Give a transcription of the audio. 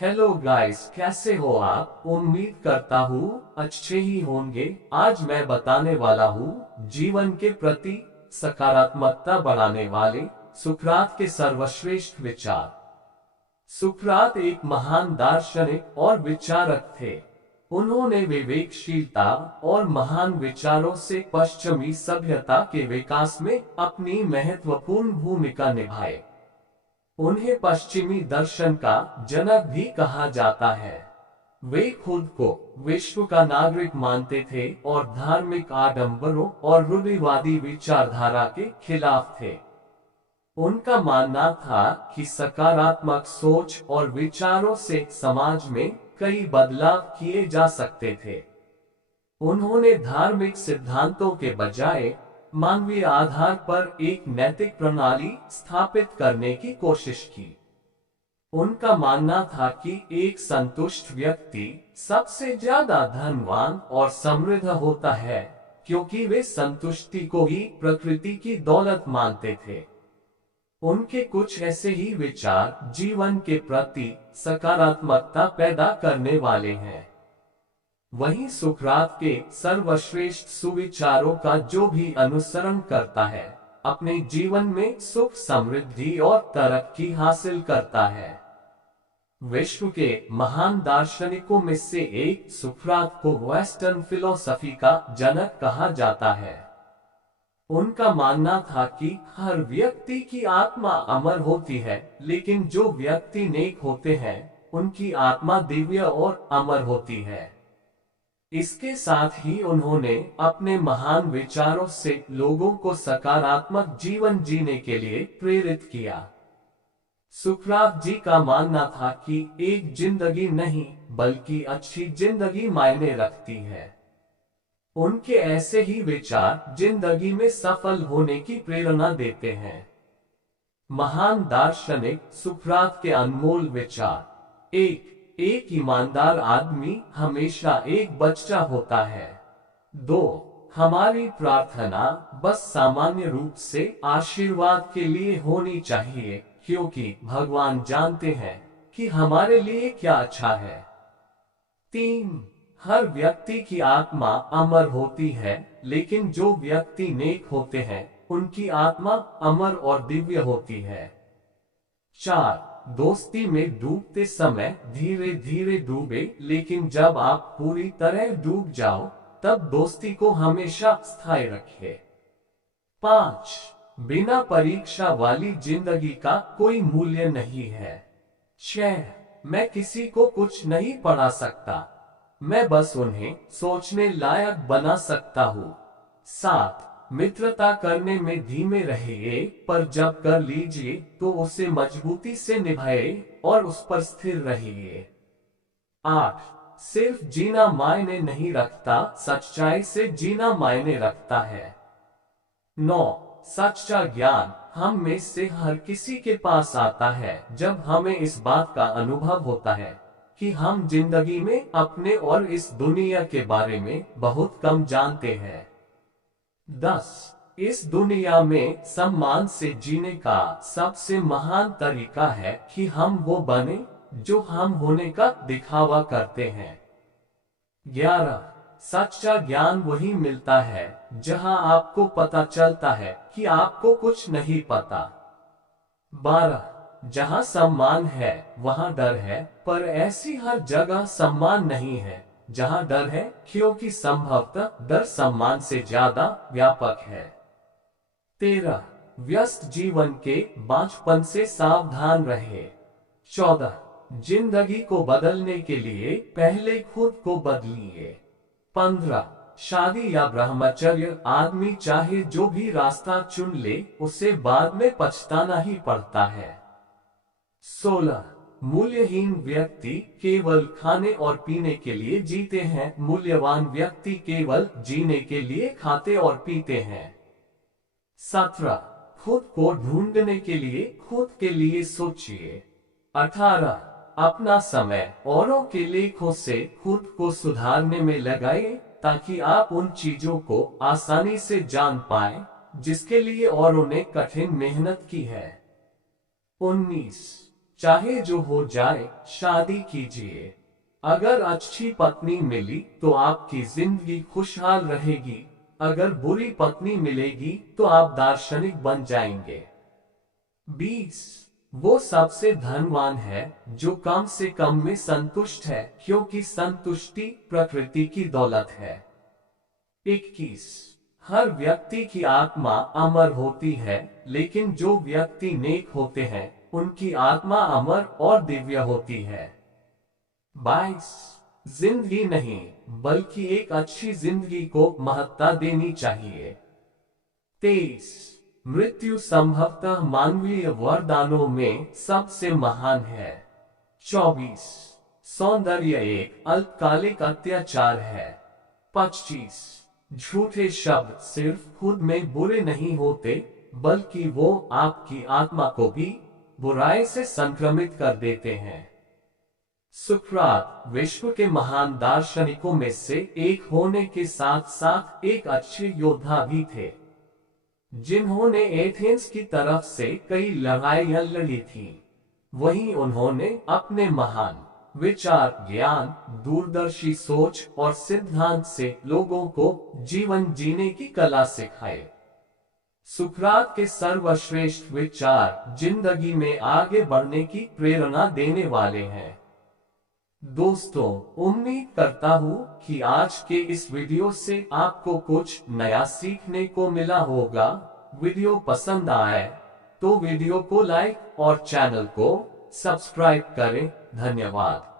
Hello guys, कैसे हो आप? उम्मीद करता हूँ अच्छे ही होंगे। आज मैं बताने वाला हूँ जीवन के प्रति सकारात्मकता बढ़ाने वाले सुकरात के सर्वश्रेष्ठ विचार। सुकरात एक महान दार्शनिक और विचारक थे। उन्होंने विवेकशीलता और महान विचारों से पश्चिमी सभ्यता के विकास में अपनी महत्वपूर्ण भूमिका निभाई। उन्हें पश्चिमी दर्शन का जनक भी कहा जाता है। वे खुद को विश्व का नागरिक मानते थे और धार्मिक आडंबरों और रूढ़िवादी विचारधारा के खिलाफ थे। उनका मानना था कि सकारात्मक सोच और विचारों से समाज में कई बदलाव किए जा सकते थे। उन्होंने धार्मिक सिद्धांतों के बजाय मानवीय आधार पर एक नैतिक प्रणाली स्थापित करने की कोशिश की। उनका मानना था कि एक संतुष्ट व्यक्ति सबसे ज्यादा धनवान और समृद्ध होता है, क्योंकि वे संतुष्टि को ही प्रकृति की दौलत मानते थे। उनके कुछ ऐसे ही विचार जीवन के प्रति सकारात्मकता पैदा करने वाले हैं। वहीं सुकरात के सर्वश्रेष्ठ सुविचारों का जो भी अनुसरण करता है, अपने जीवन में सुख, समृद्धि और तरक्की हासिल करता है। विश्व के महान दार्शनिकों में से एक सुकरात को वेस्टर्न फिलोसफी का जनक कहा जाता है। उनका मानना था कि हर व्यक्ति की आत्मा अमर होती है, लेकिन जो व्यक्ति नेक होते हैं, उनकी आत्मा दिव्य और अमर होती है। इसके साथ ही उन्होंने अपने महान विचारों से लोगों को सकारात्मक जीवन जीने के लिए प्रेरित किया। सुकरात जी का मानना था कि एक जिंदगी नहीं, बल्कि अच्छी जिंदगी मायने रखती है। उनके ऐसे ही विचार जिंदगी में सफल होने की प्रेरणा देते हैं। महान दार्शनिक सुकरात के अनमोल विचार। एक ईमानदार आदमी हमेशा एक बच्चा होता है। 2. हमारी प्रार्थना बस सामान्य रूप से आशीर्वाद के लिए होनी चाहिए, क्योंकि भगवान जानते हैं कि हमारे लिए क्या अच्छा है। 3. हर व्यक्ति की आत्मा अमर होती है, लेकिन जो व्यक्ति नेक होते हैं, उनकी आत्मा अमर और दिव्य होती है। 4. दोस्ती में डूबते समय धीरे धीरे डूबे, लेकिन जब आप पूरी तरह डूब जाओ, तब दोस्ती को हमेशा स्थायी रखें। 5. बिना परीक्षा वाली जिंदगी का कोई मूल्य नहीं है। 6. मैं किसी को कुछ नहीं पढ़ा सकता, मैं बस उन्हें सोचने लायक बना सकता हूँ। 7. मित्रता करने में धीमे रहिए, पर जब कर लीजिए तो उसे मजबूती से निभाइए और उस पर स्थिर रहिए। 8. सिर्फ जीना मायने नहीं रखता, सच्चाई से जीना मायने रखता है। 9. सच्चा ज्ञान हम में से हर किसी के पास आता है जब हमें इस बात का अनुभव होता है कि हम जिंदगी में अपने और इस दुनिया के बारे में बहुत कम जानते हैं। 10. इस दुनिया में सम्मान से जीने का सबसे महान तरीका है कि हम वो बने जो हम होने का दिखावा करते हैं। 11. सच्चा ज्ञान वही मिलता है जहां आपको पता चलता है कि आपको कुछ नहीं पता। 12. जहां सम्मान है वहां डर है, पर ऐसी हर जगह सम्मान नहीं है जहां डर है, क्योंकि संभवतः डर सम्मान से ज्यादा व्यापक है। 13. व्यस्त जीवन के बांझपन से सावधान रहे। 14. जिंदगी को बदलने के लिए पहले खुद को बदलिए। 15. शादी या ब्रह्मचर्य, आदमी चाहे जो भी रास्ता चुन ले, उसे बाद में पछताना ही पड़ता है। 16. मूल्यहीन व्यक्ति केवल खाने और पीने के लिए जीते हैं, मूल्यवान व्यक्ति केवल जीने के लिए खाते और पीते हैं। 17. खुद को ढूंढने के लिए खुद के लिए सोचिए। 18. अपना समय औरों के लेखों से खुद को सुधारने में लगाइए, ताकि आप उन चीजों को आसानी से जान पाएं जिसके लिए औरों ने कठिन मेहनत की है। 19. चाहे जो हो जाए शादी कीजिए। अगर अच्छी पत्नी मिली तो आपकी जिंदगी खुशहाल रहेगी, अगर बुरी पत्नी मिलेगी तो आप दार्शनिक बन जाएंगे। 20 वो सबसे धनवान है जो कम से कम में संतुष्ट है, क्योंकि संतुष्टि प्रकृति की दौलत है। 21 हर व्यक्ति की आत्मा अमर होती है, लेकिन जो व्यक्ति नेक होते हैं उनकी आत्मा अमर और दिव्य होती है। 22 जिंदगी नहीं बल्कि एक अच्छी जिंदगी को महत्ता देनी चाहिए। 23 मृत्यु संभवतः मानवीय वरदानों में सबसे महान है। 24 सौंदर्य एक अल्पकालिक अत्याचार है। 25 झूठे शब्द सिर्फ खुद में बुरे नहीं होते, बल्कि वो आपकी आत्मा को भी बुराई से संक्रमित कर देते हैं। सुकरात विश्व के महान दार्शनिकों में से एक होने के साथ साथ एक अच्छे योद्धा भी थे, जिन्होंने एथेंस की तरफ से कई लड़ाइयां लड़ी थी। वहीं उन्होंने अपने महान विचार, ज्ञान, दूरदर्शी सोच और सिद्धांत से लोगों को जीवन जीने की कला सिखाए। सुकरात के सर्वश्रेष्ठ विचार जिंदगी में आगे बढ़ने की प्रेरणा देने वाले हैं। दोस्तों, उम्मीद करता हूँ कि आज के इस वीडियो से आपको कुछ नया सीखने को मिला होगा। वीडियो पसंद आए तो वीडियो को लाइक और चैनल को सब्सक्राइब करें। धन्यवाद।